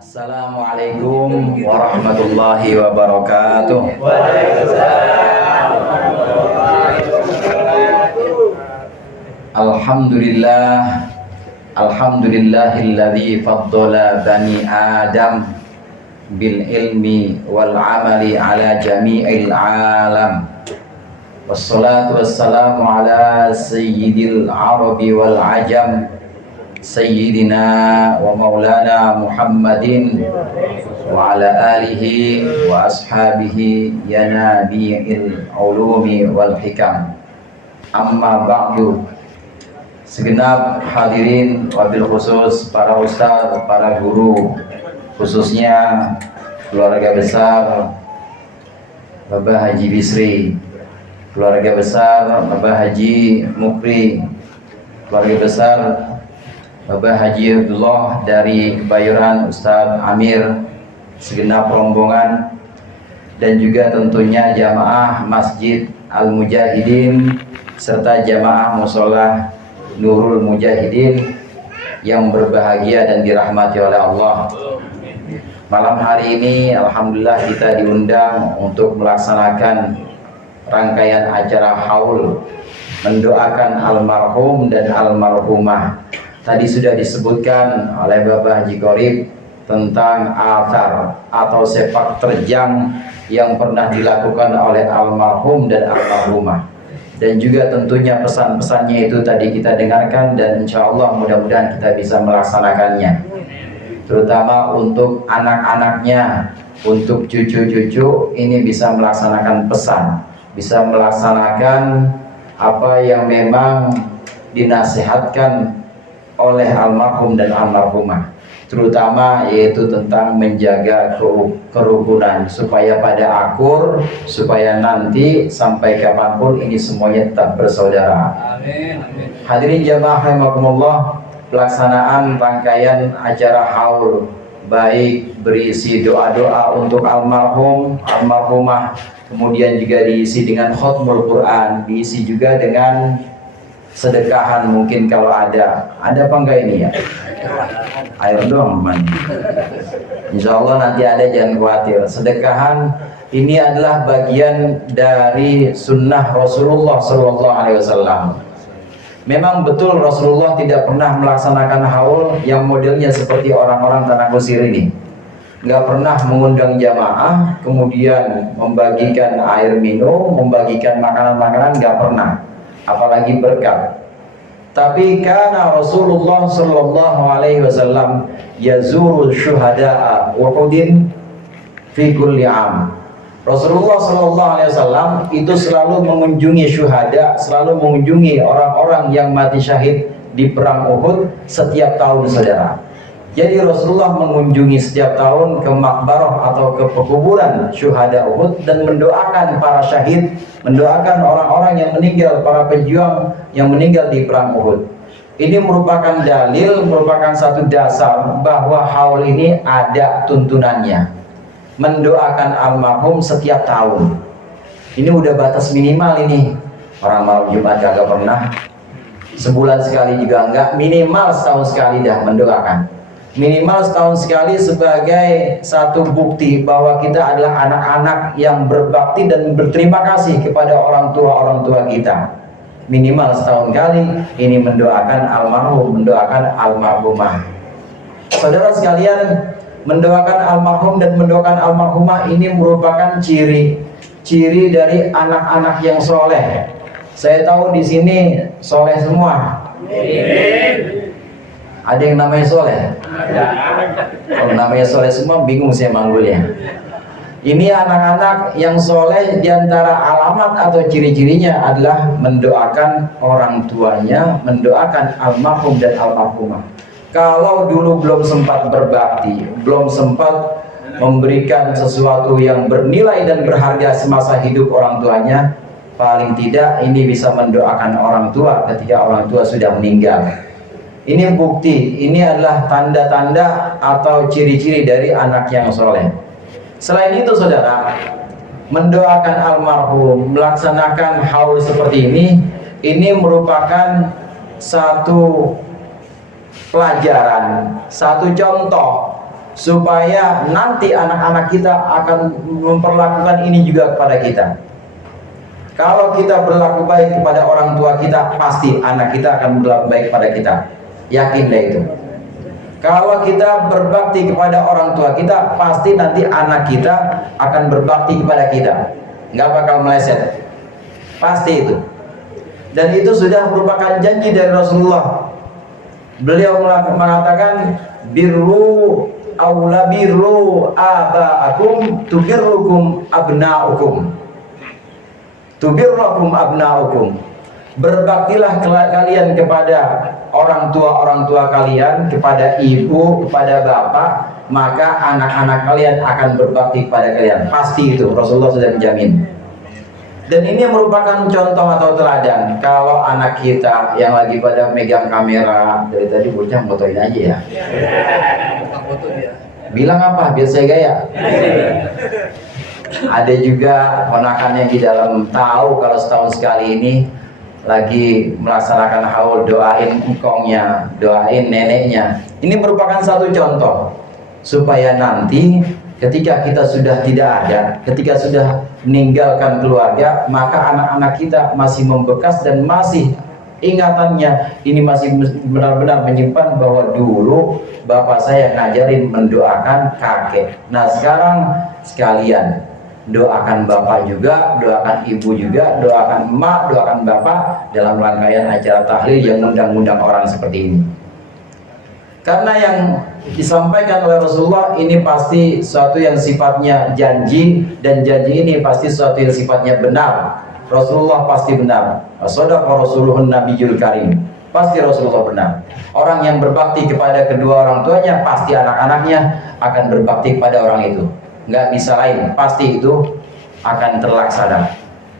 Assalamualaikum warahmatullahi wabarakatuh. Alhamdulillah, alhamdulillahilladzi faddala bani Adam bil ilmi wal amali ala jami'il alam. Wassalatu wassalamu ala sayyidil arabi wal ajam, Sayyidina wa maulana Muhammadin wa ala alihi wa ashabihi ya nabi'il ulumi wal hikam. Amma ba'du. Segenap hadirin, wabil khusus para ustaz, para guru, khususnya keluarga besar Bapak Haji Bisri, keluarga besar Bapak Haji Mukri, keluarga besar Bapak Haji Abdullah dari Kebayoran, Ustadz Amir, segenap rombongan, dan juga tentunya jamaah Masjid Al-Mujahidin serta jamaah Mushola Nurul Mujahidin yang berbahagia dan dirahmati oleh Allah. Malam hari ini alhamdulillah kita diundang untuk melaksanakan rangkaian acara haul mendoakan almarhum dan almarhumah. Tadi sudah disebutkan oleh Bapak Haji Qorib tentang athar atau sepak terjang yang pernah dilakukan oleh almarhum dan almarhumah, dan juga tentunya pesan-pesannya itu tadi kita dengarkan, dan insya Allah mudah-mudahan kita bisa melaksanakannya, terutama untuk anak-anaknya, untuk cucu-cucu ini bisa melaksanakan pesan, bisa melaksanakan apa yang memang dinasihatkan oleh almarhum dan almarhumah, terutama yaitu tentang menjaga kerukunan supaya pada akur, supaya nanti sampai kapanpun ini semuanya tetap bersaudara. Amin. Hadirin jamaah rahimakumullah, pelaksanaan rangkaian acara haul baik berisi doa-doa untuk almarhum, almarhumah, kemudian juga diisi dengan khutmul Quran, diisi juga dengan sedekahan mungkin kalau ada apa enggak ini ya? Air doang man. Insya Allah nanti ada, jangan khawatir. Sedekahan ini adalah bagian dari sunnah Rasulullah SAW. Memang betul Rasulullah tidak pernah melaksanakan haul yang modelnya seperti orang-orang tanah Mesir ini. Nggak pernah mengundang jamaah, kemudian membagikan air minum, membagikan makanan-makanan, nggak pernah. Apalagi berkat. Tapi karena Rasulullah sallallahu alaihi wasallam yazuru syuhada'a Uhudin fi kulli am. Rasulullah sallallahu alaihi wasallam itu selalu mengunjungi syuhada, selalu mengunjungi orang-orang yang mati syahid di perang Uhud setiap tahun, saudara. Jadi Rasulullah mengunjungi setiap tahun ke makbarah atau ke pekuburan syuhada Uhud dan mendoakan para syahid, mendoakan orang-orang yang meninggal, para pejuang yang meninggal di perang Uhud. Ini merupakan dalil, merupakan satu dasar bahwa haul ini ada tuntunannya. Mendoakan almarhum setiap tahun. Ini udah batas minimal ini. Orang malam Jumat kagak pernah. Sebulan sekali juga enggak, minimal setahun sekali dah mendoakan. Minimal setahun sekali sebagai satu bukti bahwa kita adalah anak-anak yang berbakti dan berterima kasih kepada orang tua kita. Minimal setahun kali ini mendoakan almarhum, mendoakan almarhumah. Saudara sekalian, mendoakan almarhum dan mendoakan almarhumah ini merupakan ciri dari anak-anak yang soleh. Saya tahu di sini soleh semua. Ada yang namanya soleh? Kalau namanya soleh semua bingung saya manggulnya. Ini anak-anak yang soleh, diantara alamat atau ciri-cirinya adalah mendoakan orang tuanya, mendoakan almarhum dan almarhumah. Kalau dulu belum sempat berbakti, belum sempat memberikan sesuatu yang bernilai dan berharga semasa hidup orang tuanya, paling tidak ini bisa mendoakan orang tua ketika orang tua sudah meninggal. Ini bukti, ini adalah tanda-tanda atau ciri-ciri dari anak yang soleh. Selain itu saudara, mendoakan almarhum, melaksanakan haul seperti ini merupakan satu pelajaran, satu contoh supaya nanti anak-anak kita akan memperlakukan ini juga kepada kita. Kalau kita berlaku baik kepada orang tua kita, pasti anak kita akan berlaku baik kepada kita. Yakin deh itu. Kalau kita berbakti kepada orang tua kita, pasti nanti anak kita akan berbakti kepada kita. Nggak bakal meleset. Pasti itu. Dan itu sudah merupakan janji dari Rasulullah. Beliau mengatakan, birru aula birru aba'akum tubirrukum abna'ukum. Tubirrukum abna'ukum. Berbaktilah kalian kepada orang tua kalian, kepada ibu, kepada bapak, maka anak-anak kalian akan berbakti kepada kalian. Pasti itu, Rasulullah sudah menjamin. Dan ini merupakan contoh atau teladan. Kalau anak kita yang lagi pada megang kamera, dari tadi bocah fotoin aja ya. Bilang apa? Biar saya gaya. Ada juga ponakan yang di dalam tahu kalau setahun sekali ini lagi melaksanakan haul, doain engkongnya, doain neneknya. Ini merupakan satu contoh supaya nanti ketika kita sudah tidak ada, ketika sudah meninggalkan keluarga, maka anak-anak kita masih membekas dan masih ingatannya ini masih benar-benar menyimpan bahwa dulu bapak saya ngajarin mendoakan kakek. Nah sekarang sekalian doakan bapak juga, doakan ibu juga, doakan emak, doakan bapak dalam rangkaian acara tahlil yang mengundang-undang orang seperti ini. Karena yang disampaikan oleh Rasulullah ini pasti suatu yang sifatnya janji, dan janji ini pasti suatu yang sifatnya benar. Rasulullah pasti benar. Shadaqa Rasuluhun Nabiyul Karim. Pasti Rasulullah benar. Orang yang berbakti kepada kedua orang tuanya, pasti anak-anaknya akan berbakti kepada orang itu. Nggak bisa lain, pasti itu akan terlaksana.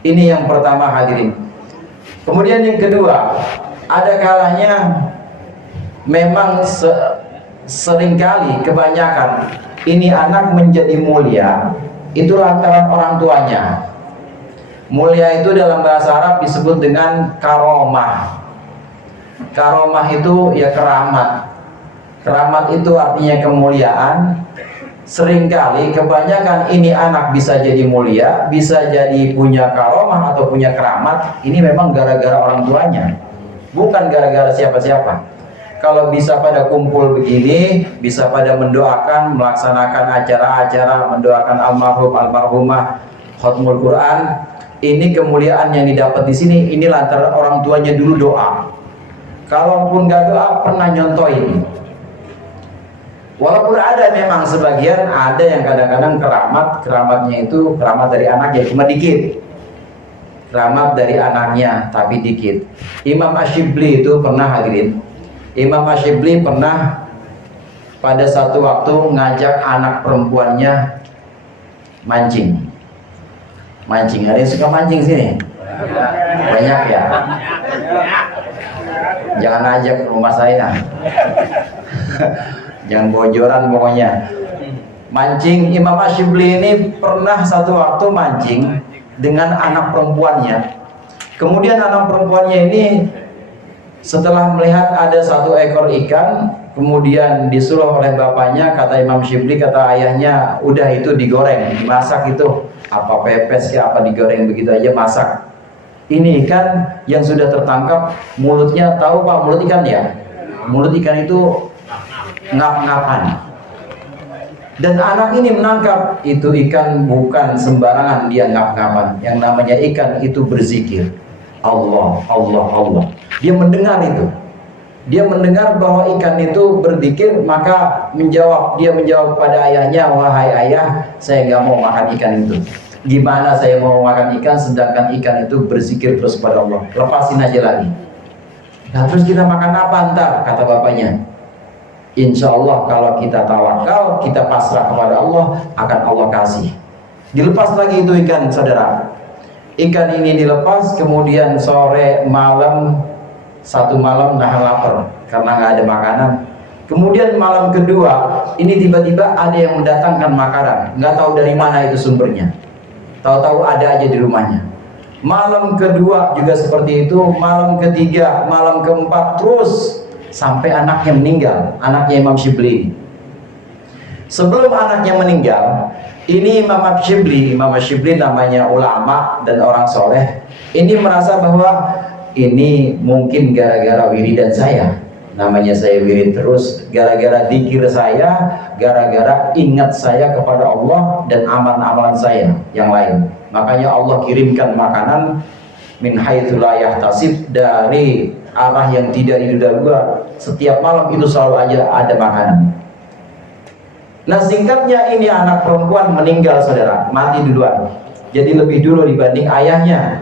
Ini yang pertama hadirin. Kemudian yang kedua, ada kalanya memang seringkali kebanyakan ini anak menjadi mulia itu lantaran orang tuanya. Mulia itu dalam bahasa Arab disebut dengan karomah. Karomah itu ya keramat. Keramat itu artinya kemuliaan. Seringkali kebanyakan ini anak bisa jadi mulia, bisa jadi punya karomah atau punya keramat. Ini memang gara-gara orang tuanya, bukan gara-gara siapa-siapa. Kalau bisa pada kumpul begini, bisa pada mendoakan, melaksanakan acara-acara, mendoakan almarhum, almarhumah, khatmul Quran, ini kemuliaan yang didapat di sini. Ini lantaran orang tuanya dulu doa. Kalaupun gak doa, pernah nyontoin. Walaupun ada memang sebagian, ada yang kadang-kadang keramatnya itu keramat dari anaknya cuma dikit. Keramat dari anaknya tapi dikit. Imam Ash-Shibli itu pernah hadirin. Imam Ash-Shibli pernah pada satu waktu ngajak anak perempuannya mancing. Mancing, ada yang suka mancing sini? Banyak ya? Jangan ajak ke rumah saya. Jangan bocoran pokoknya. Mancing. Imam Ash-Shibli ini pernah satu waktu mancing dengan anak perempuannya. Kemudian anak perempuannya ini setelah melihat ada satu ekor ikan, kemudian disuruh oleh bapaknya, kata Imam Shibli, kata ayahnya, udah itu digoreng, dimasak itu, apa pepes ya, apa digoreng begitu aja, masak. Ini ikan yang sudah tertangkap, mulutnya, tahu Pak mulut ikan ya? Mulut ikan itu ngap-ngapan. Dan anak ini menangkap itu ikan bukan sembarangan dia ngap-ngapan. Yang namanya ikan itu berzikir. Allah, Allah, Allah. Dia mendengar itu. Dia mendengar bahwa ikan itu berzikir, maka dia menjawab pada ayahnya, wahai ayah, saya nggak mau makan ikan itu. Gimana saya mau makan ikan sedangkan ikan itu berzikir terus pada Allah? Lepasin aja lagi. Nah terus kita makan apa ntar? Kata bapaknya. Insya Allah kalau kita tawakal, kita pasrah kepada Allah, akan Allah kasih. Dilepas lagi itu ikan, saudara. Ikan ini dilepas, kemudian sore malam, satu malam nahan lapar karena nggak ada makanan. Kemudian malam kedua, ini tiba-tiba ada yang mendatangkan makanan, nggak tahu dari mana itu sumbernya. Tahu-tahu ada aja di rumahnya. Malam kedua juga seperti itu, malam ketiga, malam keempat, terus sampai anaknya meninggal, anaknya Imam Shibli. Sebelum anaknya meninggal, ini Imam Ash-Shibli namanya ulama dan orang soleh. Ini merasa bahwa ini mungkin gara-gara wiridan saya. Namanya saya wirid terus, gara-gara zikir saya, gara-gara ingat saya kepada Allah dan amalan-amalan saya yang lain. Makanya Allah kirimkan makanan min haitsu la yahtasib, dari arah yang tidak diduga-duga. Setiap malam itu selalu aja ada makanan. Nah, singkatnya ini anak perempuan meninggal, saudara, mati duluan. Jadi lebih dulu dibanding ayahnya.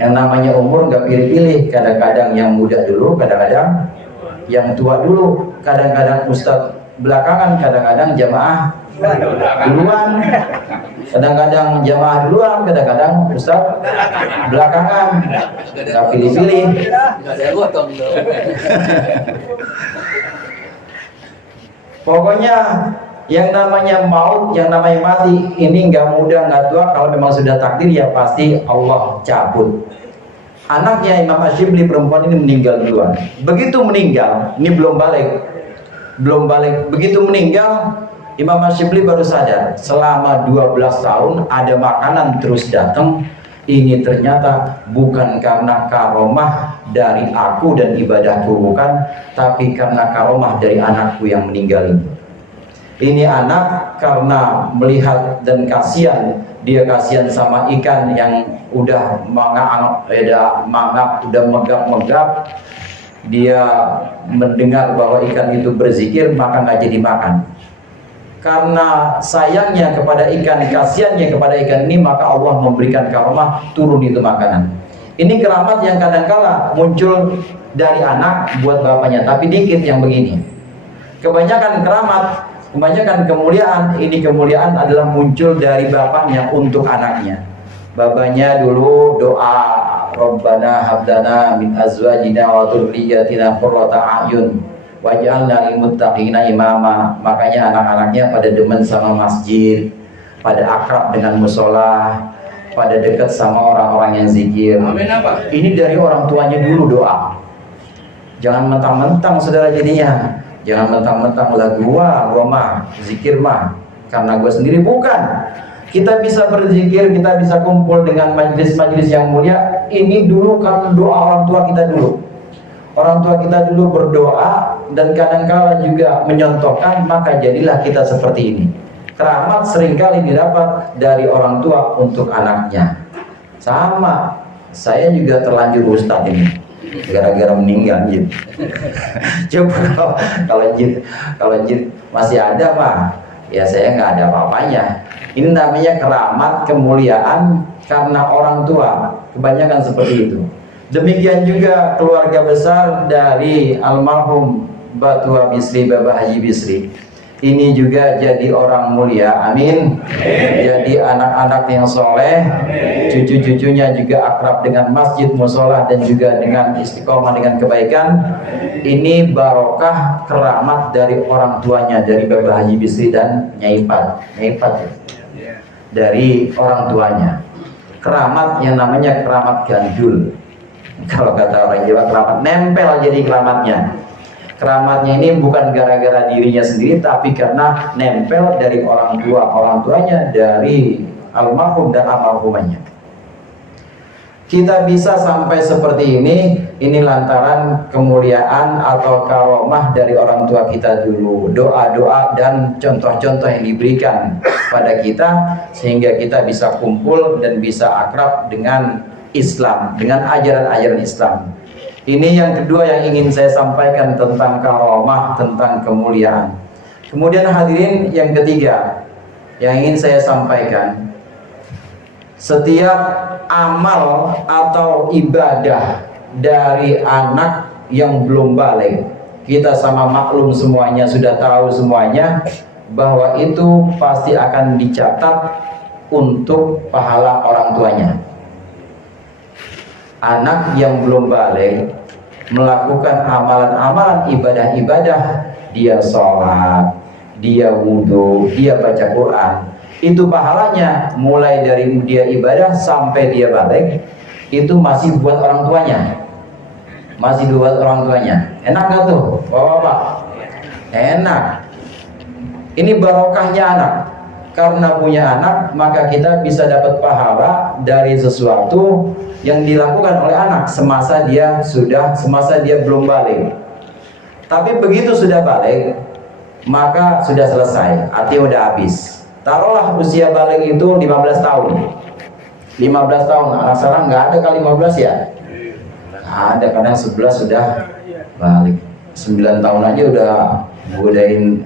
Yang namanya umur nggak pilih-pilih, kadang-kadang yang muda dulu, kadang-kadang yang tua dulu, kadang-kadang ustadz belakangan, kadang-kadang jamaah duluan, kadang-kadang jamaah duluan, kadang-kadang ustadz belakangan, nggak pilih-pilih. Pokoknya yang namanya maut, yang namanya mati, ini nggak muda, nggak tua. Kalau memang sudah takdir, ya pasti Allah cabut. Anaknya Imam Ash-Shibli perempuan ini meninggal duluan. Begitu meninggal, ini belum balik. Begitu meninggal, Imam Ash-Shibli baru sadar. Selama 12 tahun ada makanan terus datang. Ini ternyata bukan karena karomah dari aku dan ibadahku, bukan, tapi karena karomah dari anakku yang meninggal ini. Ini anak karena melihat dan kasihan, dia kasihan sama ikan yang udah mangap, udah megap-megap. Dia mendengar bahwa ikan itu berzikir, maka nggak jadi makan. Karena sayangnya kepada ikan, kasihannya kepada ikan ini, maka Allah memberikan karomah, turun itu makanan. Ini keramat yang kadang-kala muncul dari anak buat bapaknya, tapi dikit yang begini. Kebanyakan keramat, kebanyakan kemuliaan, ini kemuliaan adalah muncul dari bapaknya untuk anaknya. Bapaknya dulu doa, Rabbana habdana min azwajina wa dzurriyyatina qurrata a'yun waj'alna lil muttaqina imama. Makanya anak-anaknya pada demen sama masjid, pada akrab dengan musola, pada dekat sama orang-orang yang zikir. Amin. Apa? Ini dari orang tuanya dulu doa. Jangan mentang-mentang saudara jadinya. Jangan mentang-mentang lagu gua mah zikir mah karena gua sendiri, bukan. Kita bisa berzikir, kita bisa kumpul dengan majelis-majelis yang mulia. Ini dulu karena doa orang tua kita dulu. Orang tua kita dulu berdoa dan kadang-kala juga menyontohkan, maka jadilah kita seperti ini. Keramat seringkali didapat dari orang tua untuk anaknya. Sama, saya juga terlanjur ustadz ini gara-gara meninggal Jid. Coba kalau Jid masih ada mah, ya saya nggak ada apa-apanya. Ini namanya keramat, kemuliaan karena orang tua. Kebanyakan seperti itu. Demikian juga keluarga besar dari almarhum Batua Bisri, Bapak Haji Bisri. Ini juga jadi orang mulia, amin. Jadi anak-anak yang soleh, cucu-cucunya juga akrab dengan masjid, musola, dan juga dengan istiqomah dengan kebaikan. Ini barokah keramat dari orang tuanya, dari Bapak Haji Bisri dan Nyai Pat dari orang tuanya. Keramat yang namanya keramat gandul. Kalau kata orang Jawa, keramat nempel jadi keramatnya. Keramatnya ini bukan gara-gara dirinya sendiri, tapi karena nempel dari orang tuanya, dari almarhum dan almarhumahnya. Kita bisa sampai seperti ini lantaran kemuliaan atau karomah dari orang tua kita dulu. Doa-doa dan contoh-contoh yang diberikan pada kita, sehingga kita bisa kumpul dan bisa akrab dengan Islam, dengan ajaran-ajaran Islam. Ini yang kedua yang ingin saya sampaikan tentang karomah, tentang kemuliaan. Kemudian hadirin, yang ketiga yang ingin saya sampaikan, setiap amal atau ibadah dari anak yang belum balik, kita sama maklum semuanya, sudah tahu semuanya, bahwa itu pasti akan dicatat untuk pahala orang tuanya. Anak yang belum balik melakukan amalan-amalan ibadah-ibadah, dia sholat, dia wudhu, dia baca Quran, itu pahalanya mulai dari dia ibadah sampai dia balik itu masih buat orang tuanya, masih buat orang tuanya. Enak gak tuh, Bapak? Enak. Ini barokahnya anak. Karena punya anak, maka kita bisa dapat pahala dari sesuatu yang dilakukan oleh anak semasa dia belum balik. Tapi begitu sudah balik, maka sudah selesai, artinya udah habis. Taruhlah usia balik itu 15 tahun. 15 tahun, anak sekarang nggak ada kali 15 ya? Ada, kadang 11 sudah balik. 9 tahun aja udah godain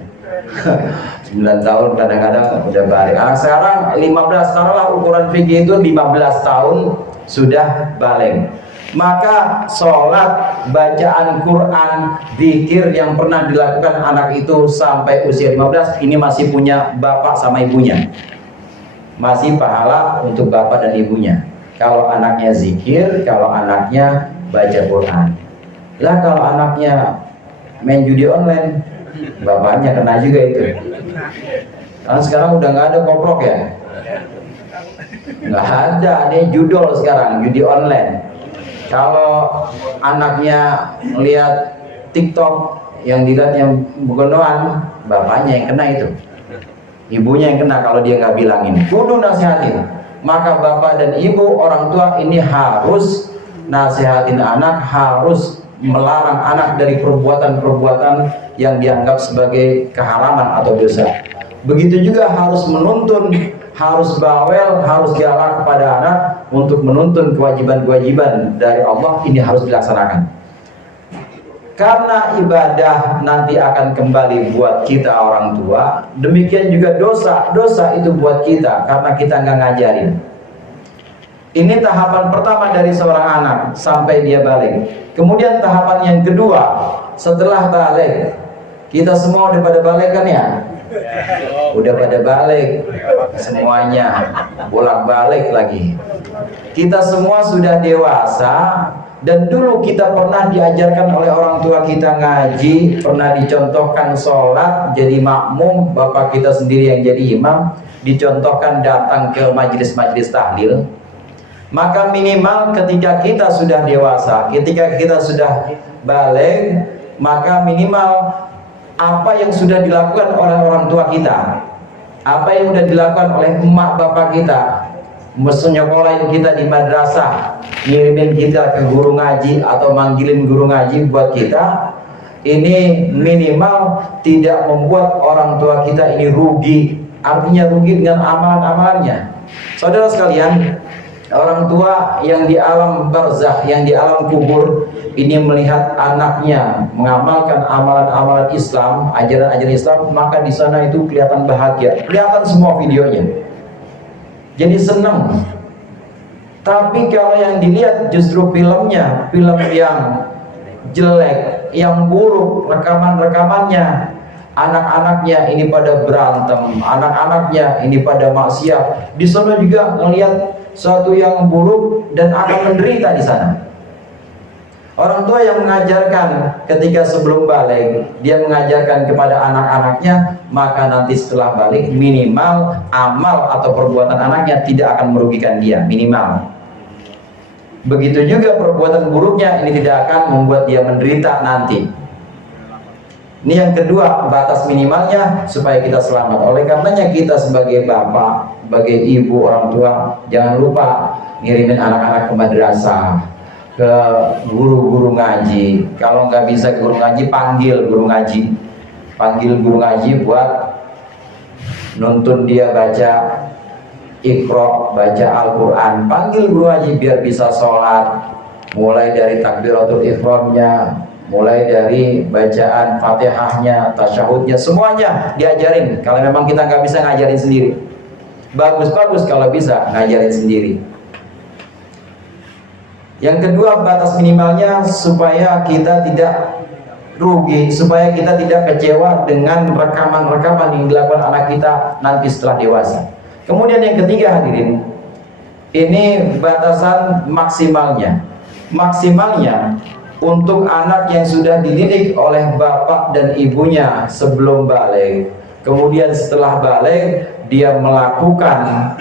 9 tahun kadang-kadang udah balik. Anak sekarang 15, taruhlah ukuran fikih itu 15 tahun sudah balik. Maka sholat, bacaan Quran, zikir yang pernah dilakukan anak itu sampai usia 15, ini masih punya bapak sama ibunya. Masih pahala untuk bapak dan ibunya. Kalau anaknya zikir, kalau anaknya baca Quran. Lah kalau anaknya main judi online, bapaknya kena juga itu. Karena sekarang udah nggak ada koprok ya. Nggak ada, ini judol sekarang, judi online. Kalau anaknya lihat TikTok yang dilihat yang begonoan, bapaknya yang kena itu, ibunya yang kena kalau dia nggak bilangin. Kudu nasihatin. Maka bapak dan ibu, orang tua ini harus nasihatin anak, harus melarang anak dari perbuatan-perbuatan yang dianggap sebagai keharaman atau dosa. Begitu juga harus menuntun, harus bawel, harus galak kepada anak untuk menuntun kewajiban-kewajiban dari Allah, ini harus dilaksanakan. Karena ibadah nanti akan kembali buat kita orang tua, demikian juga dosa itu buat kita karena kita nggak ngajarin. Ini tahapan pertama dari seorang anak sampai dia balik. Kemudian tahapan yang kedua, setelah balik, kita semua udah pada balik kan ya? Udah pada balik semuanya, bolak-balik lagi. Kita semua sudah dewasa, dan dulu kita pernah diajarkan oleh orang tua kita ngaji, pernah dicontohkan sholat jadi makmum, bapak kita sendiri yang jadi imam, dicontohkan datang ke majelis-majelis tahlil. Maka minimal ketika kita sudah dewasa, ketika kita sudah balik, maka minimal apa yang sudah dilakukan oleh orang tua kita, apa yang sudah dilakukan oleh emak bapak kita, menyekolahin kita di madrasah, ngirimin kita ke guru ngaji atau manggilin guru ngaji buat kita, ini minimal tidak membuat orang tua kita ini rugi. Artinya rugi dengan amalan-amalannya. Saudara sekalian, orang tua yang di alam barzakh, yang di alam kubur, ini melihat anaknya mengamalkan amalan-amalan Islam, ajaran-ajaran Islam, maka di sana itu kelihatan bahagia, kelihatan semua videonya. Jadi senang. Tapi kalau yang dilihat justru filmnya, film yang jelek, yang buruk, rekaman-rekamannya, anak-anaknya ini pada berantem, anak-anaknya ini pada maksiat. Di sana juga melihat suatu yang buruk dan akan menderita di sana. Orang tua yang mengajarkan ketika sebelum balik, dia mengajarkan kepada anak-anaknya, maka nanti setelah balik minimal amal atau perbuatan anaknya tidak akan merugikan dia, minimal. Begitu juga perbuatan buruknya ini tidak akan membuat dia menderita nanti. Ini yang kedua, batas minimalnya supaya kita selamat. Oleh karenanya kita sebagai bapak, sebagai ibu, orang tua, jangan lupa ngirimin anak-anak ke madrasah, ke guru-guru ngaji. Kalau nggak bisa ke guru ngaji, panggil guru ngaji. Panggil guru ngaji buat nuntun dia baca Iqra, baca Al-Quran. Panggil guru ngaji biar bisa sholat, mulai dari takbiratul ihramnya, mulai dari bacaan Fatihahnya, tasyahudnya, semuanya diajarin. Kalau memang kita nggak bisa ngajarin sendiri, bagus-bagus kalau bisa ngajarin sendiri. Yang kedua, batas minimalnya supaya kita tidak rugi, supaya kita tidak kecewa dengan rekaman-rekaman yang dilakukan anak kita nanti setelah dewasa. Kemudian yang ketiga, hadirin, ini batasan maksimalnya. Maksimalnya untuk anak yang sudah dididik oleh bapak dan ibunya sebelum balik, kemudian setelah balik dia melakukan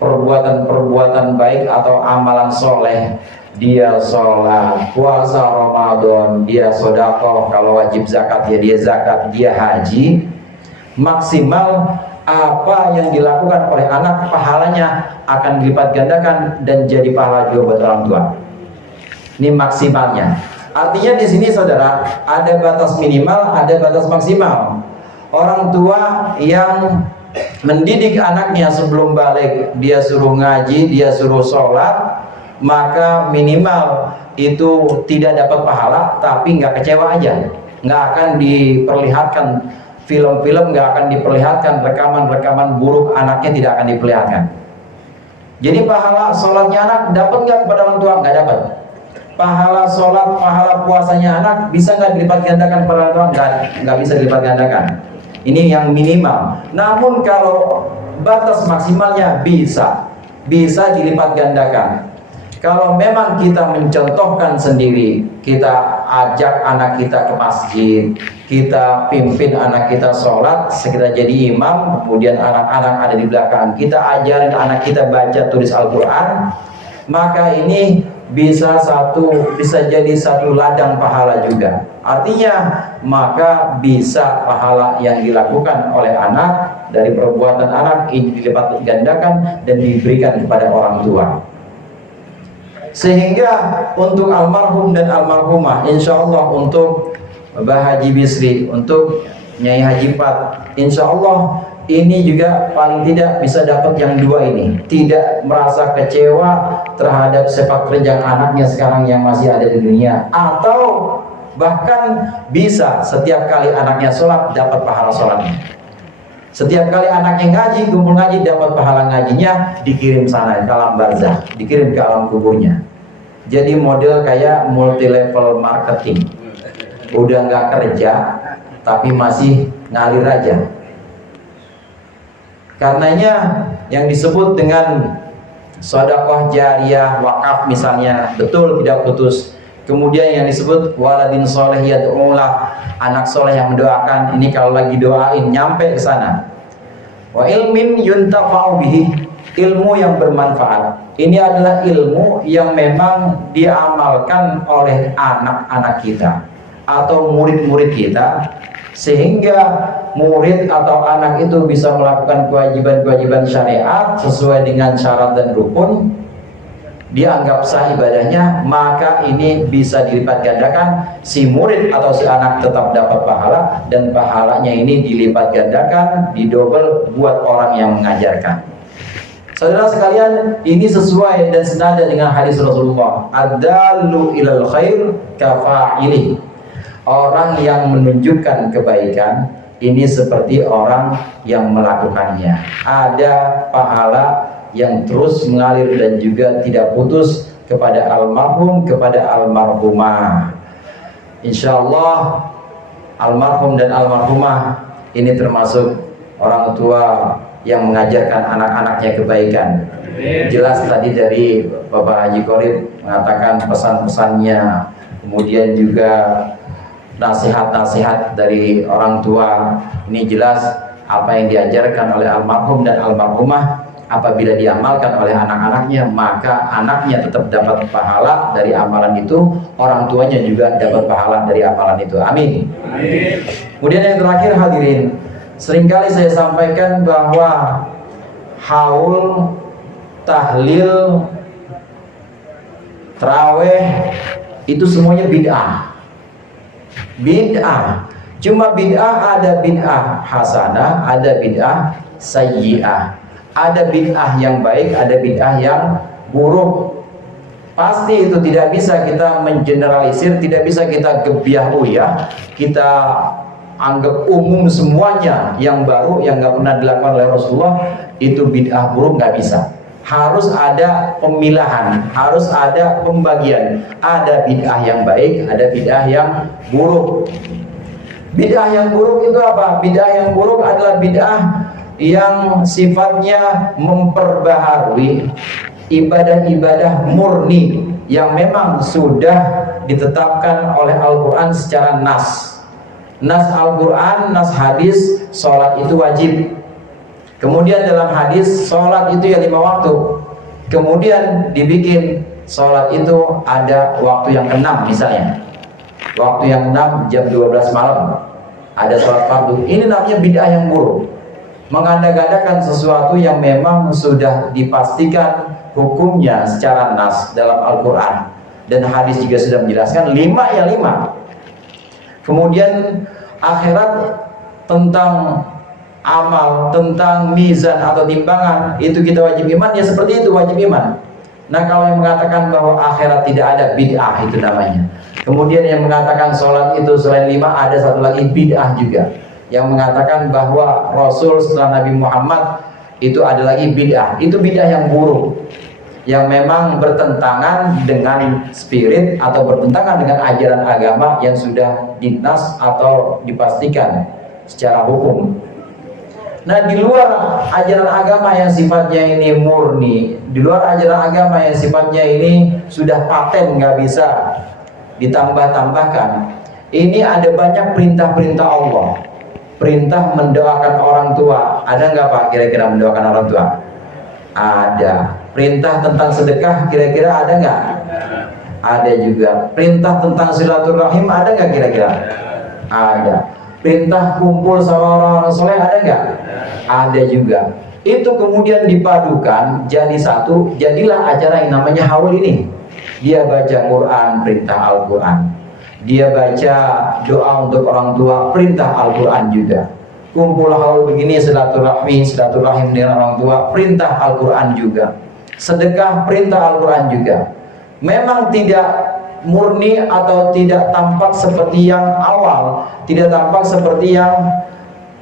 perbuatan-perbuatan baik atau amalan soleh, dia sholat, puasa Ramadan, dia sedekah, kalau wajib zakat ya dia zakat, dia haji, Maksimal apa yang dilakukan oleh anak, pahalanya akan dilipat gandakan dan jadi pahala juga buat orang tua. Ini maksimalnya. Artinya di sini saudara, ada batas minimal, ada batas maksimal. Orang tua yang mendidik anaknya sebelum balik, dia suruh ngaji, dia suruh sholat, maka minimal itu tidak dapat pahala, tapi nggak kecewa aja. Nggak akan diperlihatkan film-film, nggak akan diperlihatkan rekaman-rekaman buruk anaknya, tidak akan diperlihatkan. Jadi pahala sholatnya anak dapat nggak kepada orang tua? Nggak dapat. Pahala sholat, pahala puasanya anak bisa nggak dilipat gandakan kepada orang tua? Nggak bisa dilipat gandakan. Ini yang minimal. Namun kalau batas maksimalnya bisa dilipat gandakan. Kalau memang kita mencontohkan sendiri, kita ajak anak kita ke masjid, kita pimpin anak kita sholat, kita jadi imam, kemudian anak-anak ada di belakang, kita ajarin anak kita baca tulis Al-Quran, maka ini bisa jadi satu ladang pahala juga. Artinya maka bisa pahala yang dilakukan oleh anak dari perbuatan anak ini dilipat gandakan dan diberikan kepada orang tua. Sehingga untuk almarhum dan almarhumah, insya Allah untuk Mbah Haji Bisri, untuk Nyai Haji Pat, insya Allah ini juga paling tidak bisa dapat yang dua ini. Tidak merasa kecewa terhadap sepak terjang anaknya sekarang yang masih ada di dunia, atau bahkan bisa setiap kali anaknya sholat dapat pahala sholatnya. Setiap kali anaknya ngaji, kumpul ngaji, dapat pahala ngajinya, dikirim sana ke alam barzah, dikirim ke alam kuburnya. Jadi model kayak multi level marketing. Udah nggak kerja, tapi masih ngalir aja. Karenanya yang disebut dengan sedekah jariyah, wakaf misalnya, betul tidak putus. Kemudian yang disebut waladin soleh yad'ulah, anak soleh yang mendoakan, ini kalau lagi doain nyampe ke sana. Wa ilmin yuntafa'u bihi, ilmu yang bermanfaat. Ini adalah ilmu yang memang diamalkan oleh anak-anak kita atau murid-murid kita, sehingga murid atau anak itu bisa melakukan kewajiban-kewajiban syariat sesuai dengan syarat dan rukun, dianggap sah ibadahnya, maka ini bisa dilipat gandakan. Si murid atau si anak tetap dapat pahala, dan pahalanya ini dilipat gandakan, didobel buat orang yang mengajarkan. Saudara sekalian, ini sesuai dan senada dengan hadis Rasulullah, ad-dallu ilal khair kafa'ilih. Orang yang menunjukkan kebaikan ini seperti orang yang melakukannya. Ada pahala yang terus mengalir dan juga tidak putus kepada almarhum, kepada almarhumah. Insya Allah almarhum dan almarhumah ini termasuk orang tua yang mengajarkan anak-anaknya kebaikan. Jelas tadi dari Bapak Haji Qorib mengatakan pesan-pesannya, kemudian juga nasihat-nasihat dari orang tua. Ini jelas apa yang diajarkan oleh almarhum dan almarhumah, apabila diamalkan oleh anak-anaknya, maka anaknya tetap dapat pahala dari amalan itu, orang tuanya juga dapat pahala dari amalan itu. Amin. Amin. Kemudian yang terakhir hadirin, seringkali saya sampaikan bahwa haul, tahlil, taraweh itu semuanya bid'ah. Bid'ah. Cuma bid'ah ada bid'ah hasanah, ada bid'ah sayyi'ah. Ada bid'ah yang baik, ada bid'ah yang buruk. Pasti itu tidak bisa kita mengeneralisir, tidak bisa kita gebiah uyah, kita anggap umum semuanya yang baru, yang nggak pernah dilakukan oleh Rasulullah itu bid'ah buruk, nggak bisa. Harus ada pemilahan, harus ada pembagian. Ada bid'ah yang baik, ada bid'ah yang buruk. Bid'ah yang buruk itu apa? Bid'ah yang buruk adalah bid'ah yang sifatnya memperbaharui ibadah-ibadah murni yang memang sudah ditetapkan oleh Al-Quran secara nas. Nas Al-Quran, nas hadis, sholat itu wajib. Kemudian dalam hadis, sholat itu ya 5 waktu. Kemudian dibikin sholat itu ada waktu yang ke-6 misalnya. Waktu yang 6 jam 12 malam. ada sholat fardu. Ini namanya bid'ah yang buruk. Mengada-gadakan sesuatu yang memang sudah dipastikan hukumnya secara nas dalam Al-Quran dan hadis juga sudah menjelaskan 5 ya 5. Kemudian akhirat, tentang amal, tentang mizan atau timbangan, itu kita wajib iman, ya seperti itu wajib iman. Nah kalau yang mengatakan bahwa akhirat tidak ada, bid'ah itu namanya. Kemudian yang mengatakan sholat itu selain 5, ada satu lagi bid'ah juga, yang mengatakan bahwa Rasul setelah Nabi Muhammad itu ada lagi bid'ah. Itu bid'ah yang buruk, yang memang bertentangan dengan spirit atau bertentangan dengan ajaran agama yang sudah dinas atau dipastikan secara hukum. Nah di luar ajaran agama yang sifatnya ini murni, di luar ajaran agama yang sifatnya ini sudah paten, nggak bisa ditambah-tambahkan, ini ada banyak perintah-perintah Allah. Perintah mendoakan orang tua, ada nggak Pak kira-kira mendoakan orang tua? Ada. Perintah tentang sedekah kira-kira ada nggak? Ada juga. Perintah tentang silaturahim ada nggak kira-kira? Ada. Perintah kumpul sama orang-orang soleh ada nggak? Ada juga. Itu kemudian dipadukan jadi satu, jadilah acara yang namanya haul ini. Dia baca Quran, perintah Al-Quran. Dia baca doa untuk orang tua, perintah Al-Quran juga. Kumpul haul begini, silaturahim dengan orang tua, perintah Al-Quran juga. Sedekah, perintah Al-Quran juga. Memang tidak murni atau tidak tampak seperti yang awal, tidak tampak seperti yang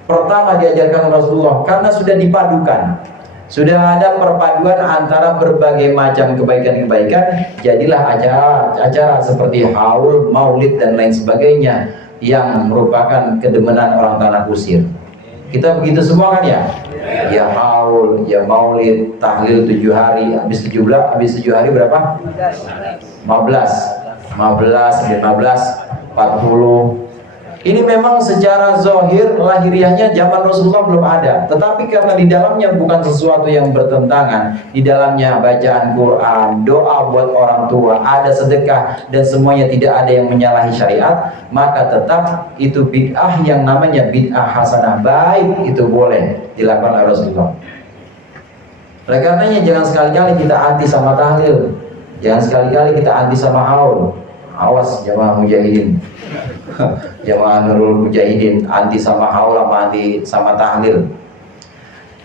pertama diajarkan Rasulullah, karena sudah dipadukan. Sudah ada perpaduan antara berbagai macam kebaikan-kebaikan, jadilah acara-acara seperti haul, maulid dan lain sebagainya yang merupakan kedemenan orang tanah kusir. Kita begitu semua kan ya? Ya haul, ya maulid, tahlil 7 hari, habis 7 hari berapa? 15, 40. Ini memang secara zahir lahiriahnya zaman Rasulullah belum ada, tetapi karena di dalamnya bukan sesuatu yang bertentangan, di dalamnya bacaan Quran, doa buat orang tua, ada sedekah dan semuanya tidak ada yang menyalahi syariat, maka tetap itu bid'ah yang namanya bid'ah hasanah, baik itu boleh dilakukan oleh Rasulullah. Oleh karenanya jangan sekali-kali kita anti sama tahlil, jangan sekali-kali kita anti sama haul. Awas jamaah mujahidin, jamaah Nurul Mujahidin, anti sama haul, anti sama tahlil.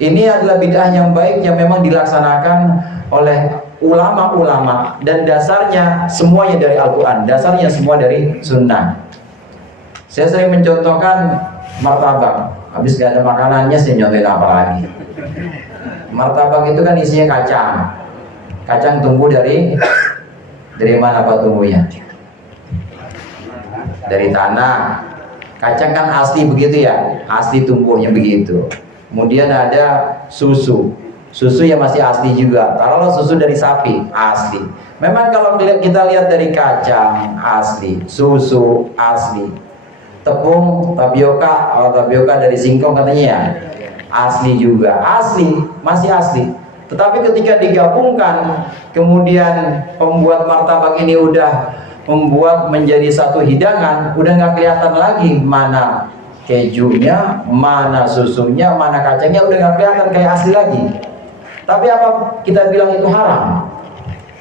Ini adalah bid'ah yang baik yang memang dilaksanakan oleh ulama-ulama dan dasarnya semuanya dari Al-Quran, dasarnya semua dari sunnah. Saya sering mencontohkan martabak, habis gak ada makanannya saya nyontohin apa lagi. Martabak itu kan isinya kacang. Kacang tumbuh dari mana Pak tumbuhnya? Dari tanah. Kacang kan asli begitu ya, asli tumbuhnya begitu. Kemudian ada susu, susu yang masih asli juga. Taruhlah susu dari sapi, asli. Memang kalau kita lihat dari kacang asli, susu asli, tepung tapioka, kalau tapioka dari singkong katanya ya, asli juga, asli, masih asli. Tetapi ketika digabungkan, kemudian pembuat martabak ini udah membuat menjadi satu hidangan, udah nggak kelihatan lagi mana kejunya, mana susunya, mana kacangnya, udah nggak kelihatan kayak asli lagi. Tapi apa kita bilang itu haram?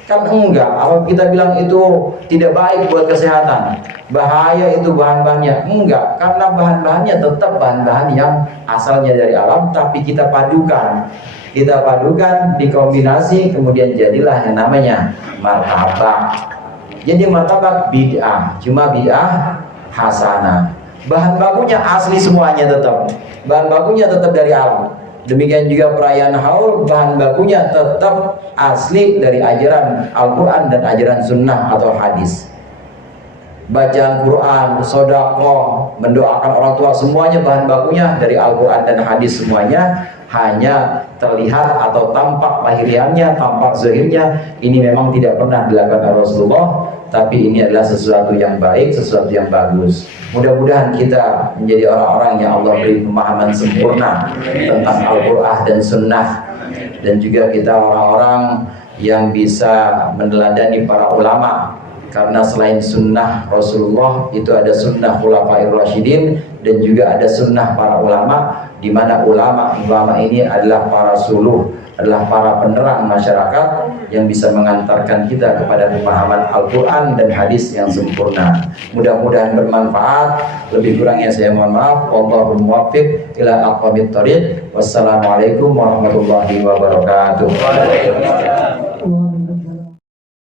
Kan enggak. Apa kita bilang itu tidak baik buat kesehatan, bahaya itu bahan-bahannya? Enggak, karena bahan-bahannya tetap bahan-bahan yang asalnya dari alam, tapi kita padukan, dikombinasi, kemudian jadilah yang namanya martabak. Jadi martabak bid'ah, cuma bid'ah hasanah. Bahan bakunya asli semuanya tetap. Bahan bakunya tetap dari alam. Demikian juga perayaan haul, bahan bakunya tetap asli dari ajaran Al-Quran dan ajaran sunnah atau hadis. Bacaan Quran, sedekah, mendoakan orang tua, semuanya bahan bakunya dari Al-Quran dan hadis semuanya. Hanya terlihat atau tampak lahiriannya, tampak zahirnya, ini memang tidak pernah dilakukan oleh Rasulullah, tapi ini adalah sesuatu yang baik, sesuatu yang bagus. Mudah-mudahan kita menjadi orang-orang yang Allah beri pemahaman sempurna tentang Al-Quran dan Sunnah, dan juga kita orang-orang yang bisa meneladani para ulama karena selain sunnah Rasulullah itu ada sunnah Khulafair Rasyidin dan juga ada sunnah para ulama, di mana ulama ini adalah para suluh, adalah para penerang masyarakat yang bisa mengantarkan kita kepada pemahaman Al-Quran dan hadis yang sempurna. Mudah-mudahan bermanfaat. Lebih kurangnya saya mohon maaf. Wallahul muwaffiq ila aqwamit thoriq. Wassalamualaikum warahmatullahi wabarakatuh.